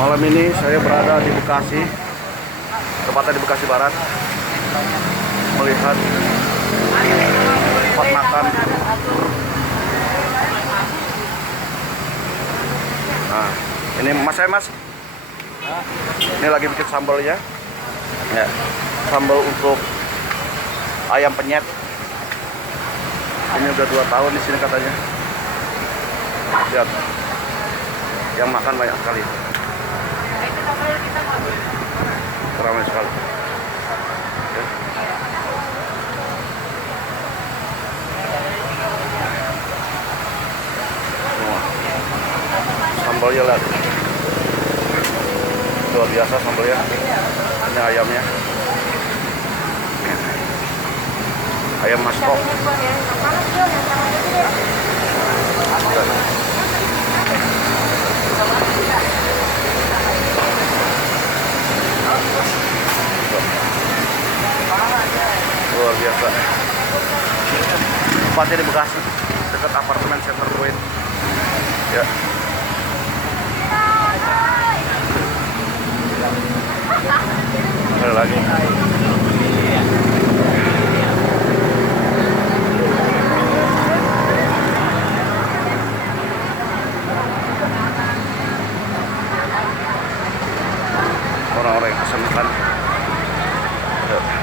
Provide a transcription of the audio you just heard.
Malam ini saya berada di Bekasi, tepatnya di Bekasi Barat, melihat tempat makan. Nah, ini mas, ini lagi bikin sambalnya, ya, sambal untuk ayam penyet. Ini udah 2 tahun di sini katanya. Lihat, yang makan banyak sekali. Ramai sekali. Ya. Semua. Sambalnya lihat. Luar biasa sambalnya. Ini ayamnya. Ayam maskok. Luar biasa. Tempatnya di Bekasi, dekat apartemen Center Point. Ya. Ada lagi. Orang-orang yang pesan makan. Ya.